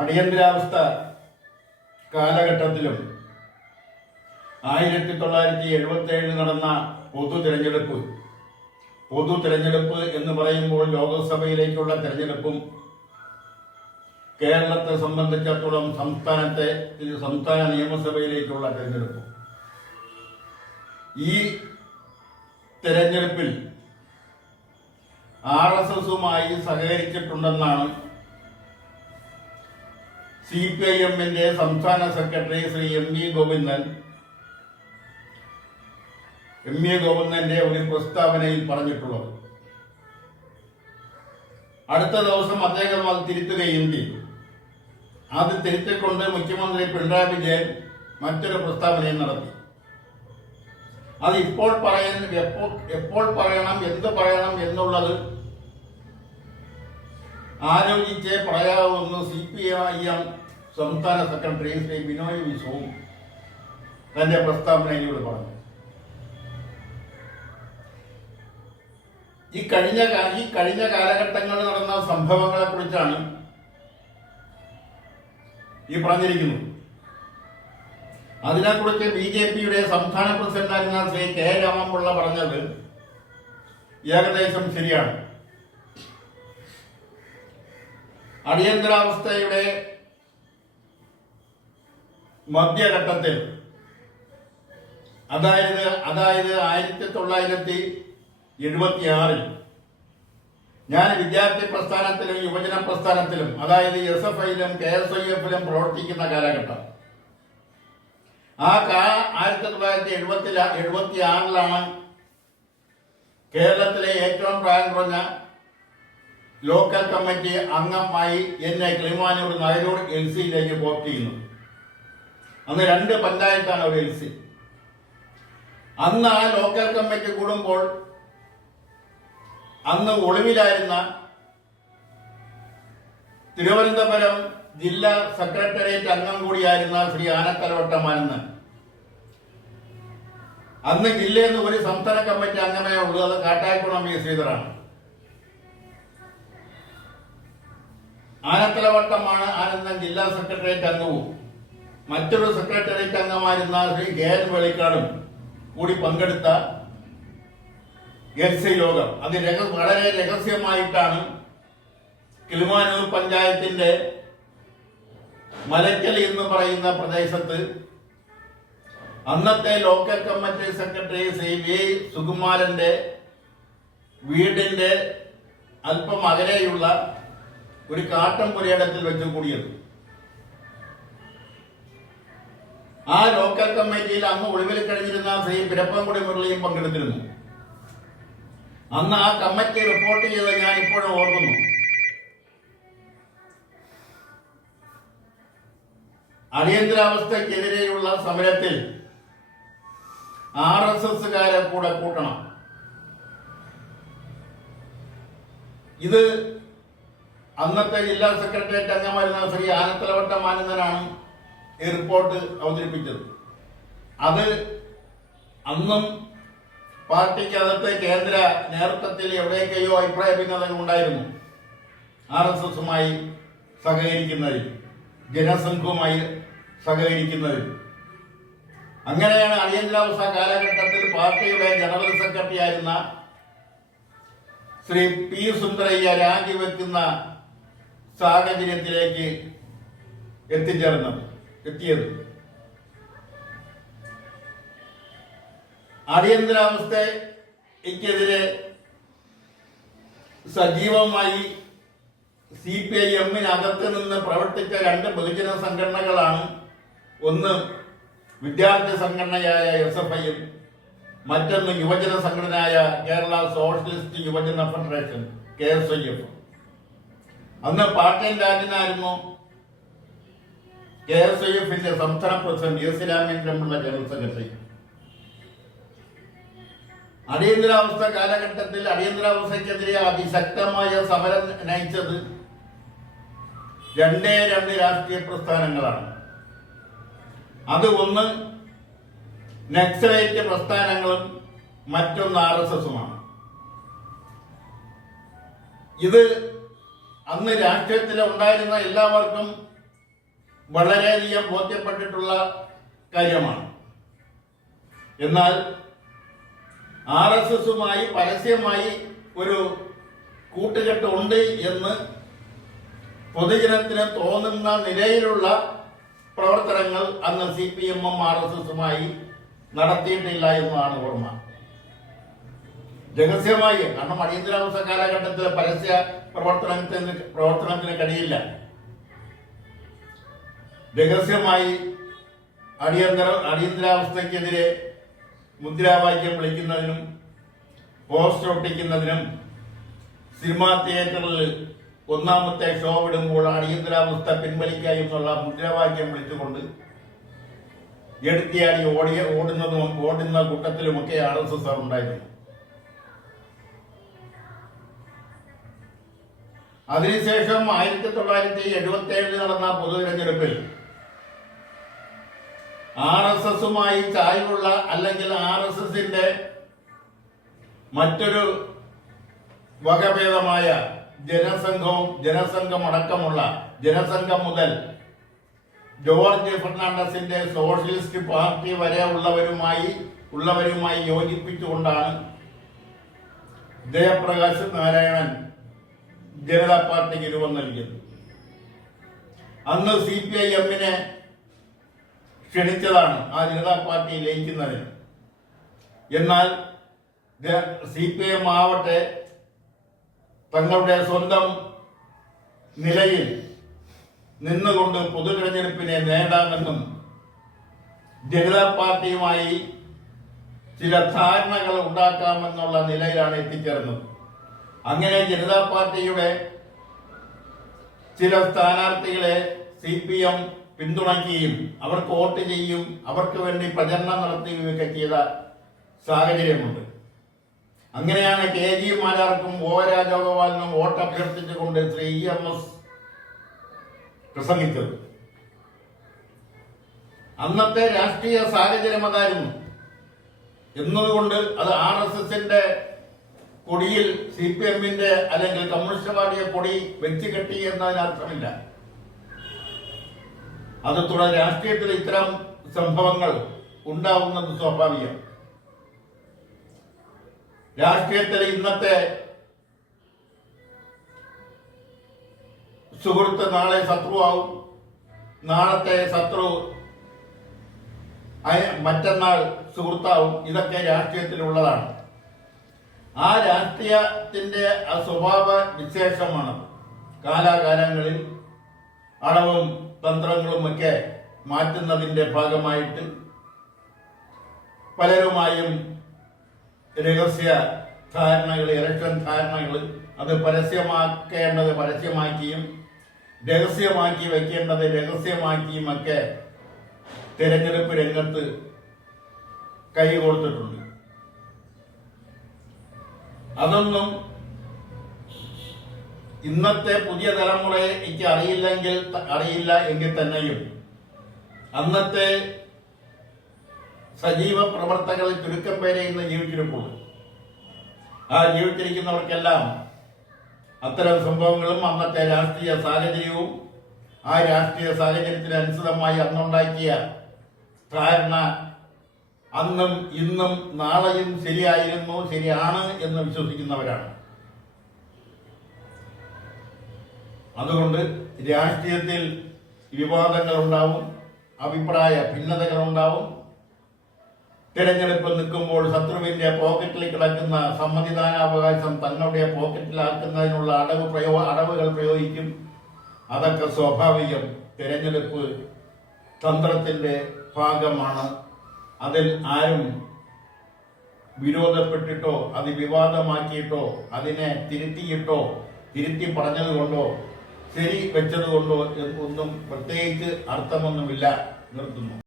അടിയന്തരാവസ്ഥ കാലഘട്ടത്തിലും 1977 നടന്ന പൊതു തിരഞ്ഞെടുപ്പ് എന്ന് പറയുമ്പോൾ ലോകസഭയിലേക്കുള്ള തിരഞ്ഞെടുപ്പും കേരളത്തെ സംബന്ധിച്ചിടത്തോളം സംസ്ഥാന നിയമസഭയിലേക്കുള്ള തിരഞ്ഞെടുപ്പും. ഈ തിരഞ്ഞെടുപ്പിൽ RSSുമായി സഹകരിച്ചിട്ടുണ്ടെന്നാണ് CPIMന്റെ സംസ്ഥാന സെക്രട്ടറി ശ്രീ എം വി ഗോവിന്ദന്റെ ഒരു പ്രസ്താവനയിൽ പറഞ്ഞിട്ടുള്ളത്. അടുത്ത ദിവസം അദ്ദേഹം അത് തിരുത്തുകയും ചെയ്തു. അത് തിരുത്തിക്കൊണ്ട് മുഖ്യമന്ത്രി പിണറായി വിജയൻ മറ്റൊരു പ്രസ്താവനയും നടത്തി. അത് എപ്പോൾ പറയണം, എന്ത് പറയണം എന്നുള്ളത് ആലോചിച്ചേ പറയാവുന്ന CPIM സംസ്ഥാന സെക്രട്ടറി ശ്രീ ബിനോയ് വിശ്വവും തന്റെ പ്രസ്താവനയിലൂടെ പറഞ്ഞു. ഈ കഴിഞ്ഞ കാലഘട്ടങ്ങളിൽ നടന്ന സംഭവങ്ങളെ കുറിച്ചാണ് ഈ പറഞ്ഞിരിക്കുന്നത്. അതിനെക്കുറിച്ച് BJPയുടെ സംസ്ഥാന പ്രസിഡന്റായിരുന്ന ശ്രീ K രാമൻപിള്ള പറഞ്ഞത് ഏകദേശം ശരിയാണ്. അടിയന്തരാവസ്ഥയുടെ മധ്യഘട്ടത്തിൽ, അതായത് 1976 ഞാൻ വിദ്യാർത്ഥി പ്രസ്ഥാനത്തിലും യുവജന പ്രസ്ഥാനത്തിലും, അതായത് SFIയിലും KSYFിലും പ്രവർത്തിക്കുന്ന കാലഘട്ടം. 1976 കേരളത്തിലെ ഏറ്റവും പ്രായം കുറഞ്ഞ ലോക്കൽ കമ്മിറ്റി അംഗമായി എന്നെ കിളിമാനൂർ നായരോട് LCയിലേക്ക് വോട്ട് ചെയ്യുന്നു. അന്ന് 2 പഞ്ചായത്താണ് ഒരു LC. അന്ന് ആ ലോക്കൽ കമ്മിറ്റി കൂടുമ്പോൾ അന്ന് ഒളിവിലായിരുന്ന തിരുവനന്തപുരം ജില്ലാ സെക്രട്ടേറിയറ്റ് അംഗം കൂടിയായിരുന്ന ശ്രീ ആനത്തലവട്ടമാനെന്ന്, അന്ന് ജില്ലയിൽ നിന്ന് ഒരു സംസ്ഥാന കമ്മിറ്റി അംഗമേ ഉള്ളൂ, അത് കാട്ടായക്കുളം വി ശ്രീധറാണ്. ആനത്തലവട്ടമാണ് ആനന്ദൻ ജില്ലാ സെക്രട്ടേറിയറ്റ് അംഗവും മറ്റൊരു സെക്രട്ടേറിയറ്റ് അംഗമായിരുന്ന ശ്രീ KN വെളിക്കാടും കൂടി പങ്കെടുത്ത LC യോഗം. അത് വളരെ രഹസ്യമായിട്ടാണ് കിളിമാനൂർ പഞ്ചായത്തിന്റെ മലക്കൽ എന്ന് പറയുന്ന പ്രദേശത്ത് അന്നത്തെ local committee secretary Shri V സുകുമാരന്റെ വീടിന്റെ അല്പം അകലെയുള്ള ഒരു കാട്ടം പുരയിടത്തിൽ വെച്ച് കൂടിയത്. ആ ലോക്കൽ കമ്മിറ്റിയിൽ അന്ന് ഒളിവിൽ കഴിഞ്ഞിരുന്ന ശ്രീ പിരപ്പൻകുടി മുരളിയും പങ്കെടുത്തിരുന്നു. അന്ന് ആ കമ്മിറ്റി റിപ്പോർട്ട് ചെയ്ത് ഞാൻ ഇപ്പോഴും ഓർക്കുന്നു. അടിയന്തരാവസ്ഥക്കെതിരെയുള്ള സമരത്തിൽ RSSകാരെ കൂടെ കൂട്ടണം. ഇത് അന്നത്തെ ജില്ലാ സെക്രട്ടേറിയറ്റ് അംഗമായിരുന്ന ശ്രീ ആനത്തലവട്ടം ആനന്ദനാണ് ഈ റിപ്പോർട്ട് അവതരിപ്പിച്ചത്. അത് അന്നും പാർട്ടിക്കകത്ത് കേന്ദ്ര നേതൃത്വത്തിൽ എവിടെയൊക്കെയോ അഭിപ്രായ ഭിന്നതകൾ ഉണ്ടായിരുന്നു. RSSുമായി സഹകരിക്കുന്നതിൽ, ജനസംഘവുമായി സഹകരിക്കുന്നതിൽ. അങ്ങനെയാണ് അടിയന്തരാവസ്ഥ കാലഘട്ടത്തിൽ പാർട്ടിയുടെ ജനറൽ സെക്രട്ടറി ആയിരുന്ന ശ്രീ P സുന്ദരയ്യ രാജിവെക്കുന്ന സാഹചര്യത്തിലേക്ക് എത്തിയത്. അടിയന്തരാവസ്ഥയ്ക്കെതിരെ സജീവമായി CPIMനകത്ത് നിന്ന് പ്രവർത്തിച്ച 2 ബഹുജന സംഘടനകളാണ്. ഒന്ന് വിദ്യാർത്ഥി സംഘടനയായ SFIയും മറ്റൊന്ന് യുവജന സംഘടനയായ കേരള സോഷ്യലിസ്റ്റ് യുവജന ഫെഡറേഷൻ KSYF. അന്ന് പാട്ടൻ രാജനായിരുന്നു KSYFന്റെ സംസ്ഥാന president, S Ramendran Pillai general secretary. അടിയന്തരാവസ്ഥ കാലഘട്ടത്തിൽ അടിയന്തരാവസ്ഥയ്ക്കെതിരെ അതിശക്തമായ സമരം നയിച്ചത് 2 രാഷ്ട്രീയ പ്രസ്ഥാനങ്ങളാണ്. അത് ഒന്ന് നക്സലൈറ്റ് പ്രസ്ഥാനങ്ങളും മറ്റൊന്ന് RSSുമാണ്. ഇത് അന്ന് രാഷ്ട്രീയത്തിൽ ഉണ്ടായിരുന്ന എല്ലാവർക്കും വളരെയധികം ബോധ്യപ്പെട്ടിട്ടുള്ള കാര്യമാണ്. എന്നാൽ RSSുമായി പരസ്യമായി ഒരു കൂട്ടുകെട്ട് ഉണ്ട് എന്ന് പൊതുജനത്തിന് തോന്നുന്ന നിലയിലുള്ള പ്രവർത്തനങ്ങൾ അന്ന് CPM-ഉം RSSുമായി നടത്തിയിട്ടില്ല എന്നതാണ് ഓർമ്മ. രഹസ്യമായി, കാരണം അടിയന്തരാവസ്ഥ കാലഘട്ടത്തിലെ പരസ്യ പ്രവർത്തനത്തിന് കഴിയില്ല. രഹസ്യമായി അടിയന്തരാവസ്ഥയ്ക്കെതിരെ മുദ്രാവാക്യം വിളിക്കുന്നതിനും പോസ്റ്റർ ഒട്ടിക്കുന്നതിനും സിനിമാ തിയേറ്ററിൽ ഒന്നാമത്തെ ഷോ വിടുമ്പോൾ അടിയന്തരാവസ്ഥ പിൻവലിക്കുക എന്നുള്ള മുദ്രാവാക്യം വിളിച്ചുകൊണ്ട് എടുത്തിയാടി ഓടുന്ന കൂട്ടത്തിലുമൊക്കെ RSS ഉണ്ടായിരുന്നു. അതിനുശേഷം 1977 നടന്ന പൊതു തിരഞ്ഞെടുപ്പിൽ RSSുമായി ചായ്വുള്ള അല്ലെങ്കിൽ RSSന്റെ മറ്റൊരു വകഭേദമായ ജനസംഘം അടക്കമുള്ള ജനസംഘം മുതൽ ജോർജ് ഫെർണാണ്ടസിന്റെ സോഷ്യലിസ്റ്റ് പാർട്ടി വരെ ഉള്ളവരുമായി യോജിപ്പിച്ചുകൊണ്ടാണ് ജയപ്രകാശ് നാരായണൻ ജനതാ പാർട്ടിക്ക് രൂപം നൽകിയത്. അന്ന് CPIM-നെ ക്ഷണിച്ചതാണ് ആ ജനതാ പാർട്ടി ലയിക്കുന്നതിന്. എന്നാൽ CPM ആവട്ടെ തങ്ങളുടെ സ്വന്തം നിലയിൽ നിന്നുകൊണ്ട് പൊതു തിരഞ്ഞെടുപ്പിനെ നേടാമെന്നും ജനതാ പാർട്ടിയുമായി ചില ധാരണകൾ ഉണ്ടാക്കാമെന്നുള്ള നിലയിലാണ് എത്തിച്ചേർന്നത്. അങ്ങനെ ജനതാ പാർട്ടിയുടെ ചില സ്ഥാനാർത്ഥികളെ CPM പിന്തുണയ്ക്കുകയും അവർക്ക് വോട്ട് ചെയ്യുകയും അവർക്ക് വേണ്ടി പ്രചരണം നടത്തുകയൊക്കെ ചെയ്ത സാഹചര്യമുണ്ട്. അങ്ങനെയാണ് KG മാരാർക്കും O രാജഗോപാലിനും വോട്ട് അഭ്യർത്ഥിച്ചുകൊണ്ട് ശ്രീ EMS പ്രസംഗിച്ചത്. അന്നത്തെ രാഷ്ട്രീയ സാഹചര്യം അതായിരുന്നു എന്നതുകൊണ്ട് അത് RSSന്റെ കൊടിയിൽ CPM-ന്റെ അല്ലെങ്കിൽ കമ്മ്യൂണിസ്റ്റ് പാർട്ടിയെ കൊടി വെച്ച് കെട്ടി എന്നതിനർത്ഥമില്ല. അത് തുടർ രാഷ്ട്രീയത്തിൽ ഇത്തരം സംഭവങ്ങൾ ഉണ്ടാവുന്നത് സ്വാഭാവികം. രാഷ്ട്രീയത്തിൽ ഇന്നത്തെ സുഹൃത്ത് നാളെ ശത്രുവാകും, നാളത്തെ ശത്രു മറ്റന്നാൾ സുഹൃത്താവും. ഇതൊക്കെ രാഷ്ട്രീയത്തിലുള്ളതാണ്. ആ രാഷ്ട്രീയത്തിന്റെ സ്വഭാവ വിശേഷമാണ് കാലാകാലങ്ങളിൽ അളവും തന്ത്രങ്ങളും ഒക്കെ മാറ്റുന്നതിന്റെ ഭാഗമായിട്ട് പലരുമായും രഹസ്യ ധാരണകൾ, ഇലക്ഷൻ ധാരണകൾ അത് പരസ്യമാക്കേണ്ടത് പരസ്യമാക്കിയും രഹസ്യമാക്കി വയ്ക്കേണ്ടത് രഹസ്യമാക്കിയും ഒക്കെ തെരഞ്ഞെടുപ്പ് രംഗത്ത് കൈകോർത്തിട്ടുണ്ട്. അതൊന്നും ഇന്നത്തെ പുതിയ തലമുറയ്ക്ക് അറിയില്ല എങ്കിൽ തന്നെയും അന്നത്തെ സജീവ പ്രവർത്തകരിൽ ചുരുക്കം പേരെ ഇന്ന് ജീവിച്ചിരിപ്പുള്ളൂ. ആ ജീവിച്ചിരിക്കുന്നവർക്കെല്ലാം അത്തരം സംഭവങ്ങളും അന്നത്തെ രാഷ്ട്രീയ സാഹചര്യവും ആ രാഷ്ട്രീയ സാഹചര്യത്തിന് അനുസൃതമായി അന്നുണ്ടാക്കിയ ധാരണ അന്നും ഇന്നും നാളെയും ശരിയാണ് എന്ന് വിശ്വസിക്കുന്നവരാണ്. അതുകൊണ്ട് രാഷ്ട്രീയത്തിൽ വിവാദങ്ങൾ ഉണ്ടാവും, അഭിപ്രായ ഭിന്നതകൾ ഉണ്ടാവും. തിരഞ്ഞെടുപ്പ് നിൽക്കുമ്പോൾ ശത്രുവിന്റെ പോക്കറ്റിൽ കിടക്കുന്ന സമ്മതിദാനാവകാശം തങ്ങളുടെ പോക്കറ്റിലാക്കുന്നതിനുള്ള അടവുകൾ പ്രയോഗിക്കും. അതൊക്കെ സ്വാഭാവികം. തിരഞ്ഞെടുപ്പ് തന്ത്രത്തിന്റെ ഭാഗമാണ്. അതിൽ ആരും വിരോധപ്പെട്ടിട്ടോ അത് വിവാദമാക്കിയിട്ടോ അതിനെ തിരുത്തി പറഞ്ഞതുകൊണ്ടോ ശരി വെച്ചതുകൊണ്ടോ ഒന്നും പ്രത്യേകിച്ച് അർത്ഥമൊന്നുമില്ല. നിർത്തുന്നു.